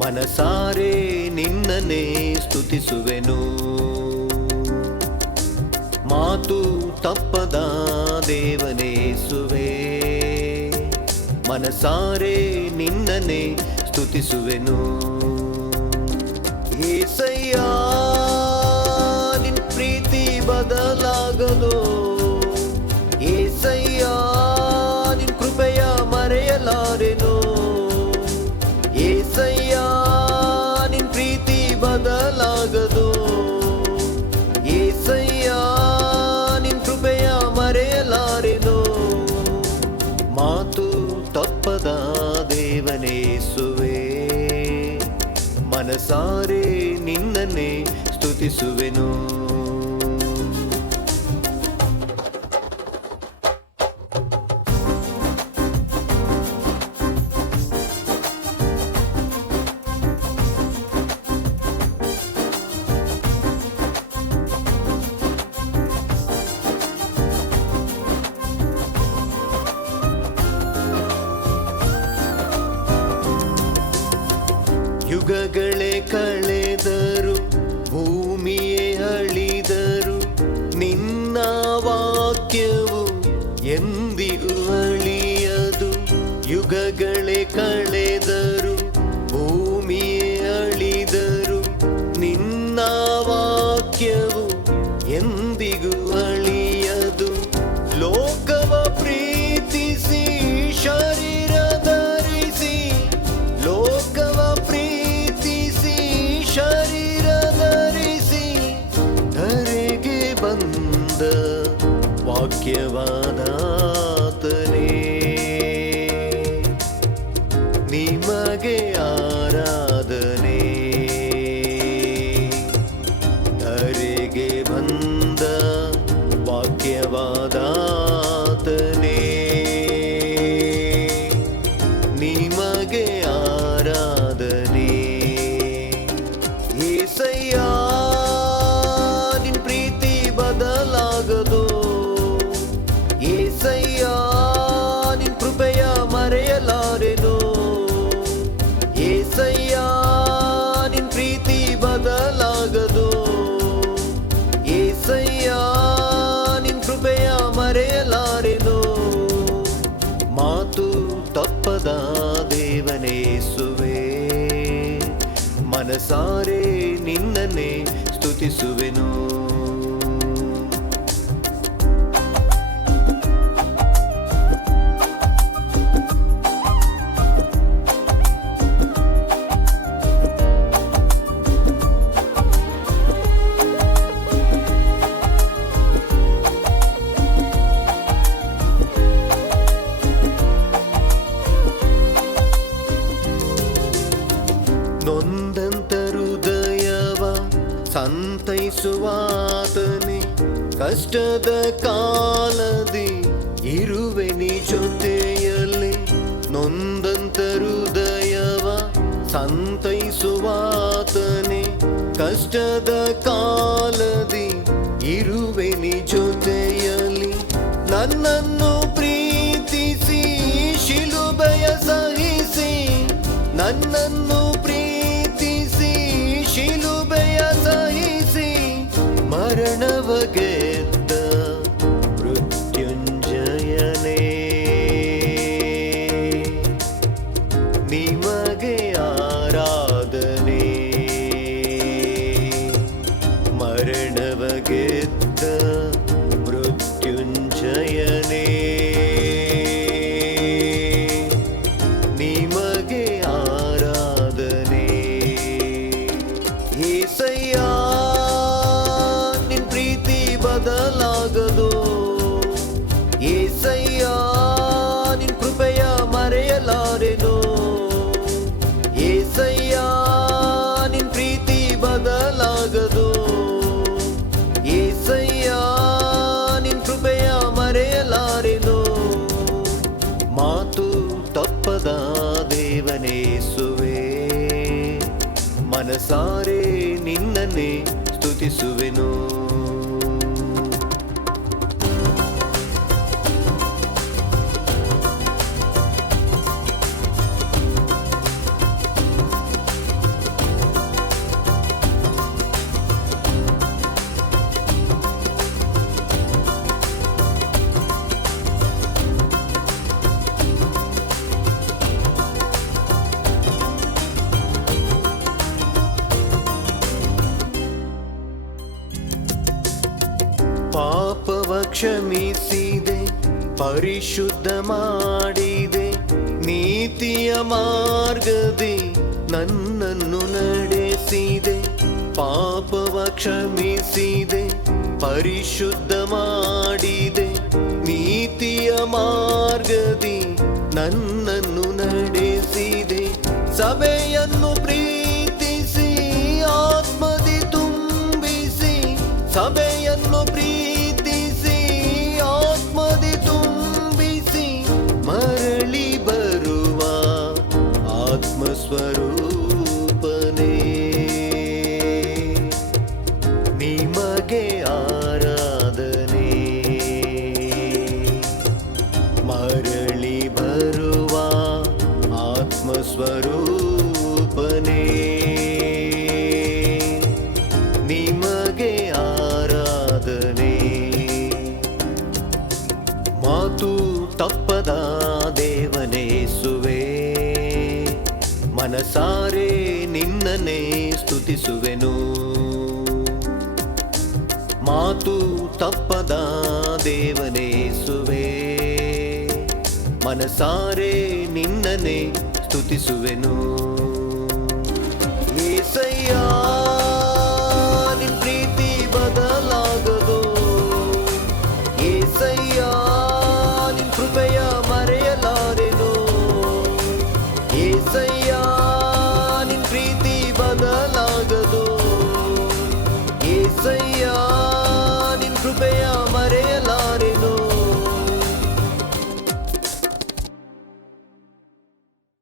ಮನಸಾರೆ ನಿನ್ನನ್ನೇ ಸ್ತುತಿಸುವೆನು. ಮಾತು ತಪ್ಪದ ದೇವನೇಸುವೆ, ಮನಸಾರೆ ನಿನ್ನನ್ನೇ ಸ್ತುತಿಸುವೆನು. ಏಸಯ್ಯ ನಿನ್ ಪ್ರೀತಿ ಬದಲಾಗದು, ಏಸಯ್ಯ ನಿನ್ ಕೃಪೆಯ ಮರೆಯಲಾರೆನು. ಏಸಯ್ಯ ನಿನ್ ಪ್ರೀತಿ ಬದಲಾಗದು, ಏಸಯ್ಯ ನಿನ್ ಕೃಪೆಯ ಮರೆಯಲಾರೆನು. ಮಾತು ತಪ್ಪದ ದೇವನೇಸುವೆ, ಮನಸಾರೆ ನಿನ್ನನ್ನೇ ಸ್ತುತಿಸುವೆನು. ಯುಗಗಳೇ ಕಳೆದರು, ಭೂಮಿಯೇ ಅಳಿದರು, ನಿನ್ನ ವಾಕ್ಯವು ಎಂದಿಗೂ ಅಳಿಯದು. ಯುಗಗಳೇ ಕಳೆದರು, ಭೂಮಿಯೇ ಅಳಿದರು, ನಿನ್ನ ವಾಕ್ಯವು ಎಂದಿಗೂ ಅಳಿಯದು. ಲೋಕವ ಪ್ರೀತಿಸಿ ಶರೀರ ಧರಿಸಿ, ಲೋಕವ ಪ್ರೀತಿಸಿ ಶರೀರ ಧರಿಸಿ, ಧರೆಗೆ ಬಂದ ವಾಕ್ಯವಾದಾತನೇ, ನಿಮಗೆ ಆರಾಧನೆ. ಧರೆಗೆ ಬಂದ ವಾಕ್ಯವಾದಾತನೇ, ನಿಮಗೆ ಆರಾಧನೆ. ಏಸಯ್ಯ ನಿನ್ ಪ್ರೀತಿ ಬದಲಾಗದು, ಏಸಯ್ಯ ನಿನ್ ಕೃಪೆಯ ಮರೆಯಲಾರೆನು. ಏಸಯ್ಯ ನಿನ್ ಪ್ರೀತಿ ಬದಲಾಗದು, ಏಸಯ್ಯ ನಿನ್ ಕೃಪೆಯ ಮರೆಯಲಾರೆನು. ಮಾತು ತಪ್ಪದ ದೇವನೇಸುವೆ, ಮನಸಾರೆ ನಿನ್ನನ್ನೇ ಸ್ತುತಿಸುವೆನು. ನೊಂದಂತ ಹೃದಯವ ಸಂತೈಸುವಾತನೇ, ಕಷ್ಟದ ಕಾಲದಿ ಇರುವೆ ನೀ ಜೊತೆಯಲ್ಲಿ. ನೊಂದಂತ ಹೃದಯವ ಸಂತೈಸುವಾತನೇ, ಕಷ್ಟದ ಕಾಲದಿ ಇರುವೆ ನೀ ಜೊತೆಯಲ್ಲಿ. ನನ್ನನ್ನು ಪ್ರೀತಿಸಿ ಶಿಲುಬೆಯ ಸಹಿಸಿ, ನನ್ನನ್ನು ಪ್ರೀತಿಸಿ ಶಿಲುಬೆಯ ಸಹಿಸಿ, ಮರಣವ ಗೆದ್ದ ಮೃತ್ಯುಂಜಯನೇ, ನಿಮಗೆ ಆರಾಧನೆ. ಮರಣವ ಗೆದ್ದ ಮೃತ್ಯುಂಜಯನೇ, ನಿಮಗೆ ಆರಾಧನೆ. ಏಸಯ್ಯ ನಿನ್ ಪ್ರೀತಿ ಬದಲಾಗದು, ಏಸಯ್ಯ ನಿನ್ ಕೃಪೆಯ ಮರೆಯಲಾರೆನು. ಏಸಯ್ಯ ನಿನ್ ಪ್ರೀತಿ ಬದಲಾಗದು, ಏಸಯ್ಯ ನಿನ್ ಕೃಪೆಯ ಮರೆಯಲಾರೆನು. ಮಾತು ತಪ್ಪದ ದೇವನೇಸುವೆ, ಮನಸಾರೆ ನಿನ್ನನ್ನೇ ಸ್ತುತಿಸುವೆನು. ಕ್ಷಮಿಸಿದೆ, ಪರಿಶುದ್ಧ ಮಾಡಿದೆ, ನೀತಿಯ ಮಾರ್ಗದಿ ನನ್ನನ್ನು ನಡೆಸಿದೆ. ಪಾಪವ ಕ್ಷಮಿಸಿದೆ, ಪರಿಶುದ್ಧ ಮಾಡಿದೆ, ನೀತಿಯ ಮಾರ್ಗದಿ ನನ್ನನ್ನು ನಡೆಸಿದೆ. ಸಭೆಯನ್ನು ಪ್ರೀತಿಸಿ ಆತ್ಮದಿ ತುಂಬಿಸಿ, ಸಭೆಯನ್ನು ಪ್ರೀತಿಸಿ ಆತ್ಮದಿ ತುಂಬಿಸಿ, ಮರಳಿ ಬರುವ ಆತ್ಮಸ್ವರೂಪನೇ ನಿಮಗೆ ಆರಾಧನೆ. ಮರಳಿ ಬರುವ ಆತ್ಮಸ್ವರೂಪನೇ ನಿಮಗೆ ಆರಾಧನೆ. ಮಾತು ತಪ್ಪದ ದೇವನೇಸುವೆ, ಮನಸಾರೆ ನಿನ್ನನ್ನೇ ಸ್ತುತಿಸುವೆನು. ಮಾತು ತಪ್ಪದ ದೇವನೇಸುವೆ, ಮನಸಾರೆ ನಿನ್ನನ್ನೇ ಸ್ತುತಿಸುವೆನು. ಏಸಯ್ಯ ನಿನ್ ಪ್ರೀತಿ ಬದಲಾಗದು, ಏಸಯ್ಯ ನಿನ್ ಕೃಪೆಯ ಮರೆಯಲಾರೆನು. ಏಸಯ್ಯ ನಿನ್ ಪ್ರೀತಿ ಬದಲಾಗದು, ಏಸಯ್ಯ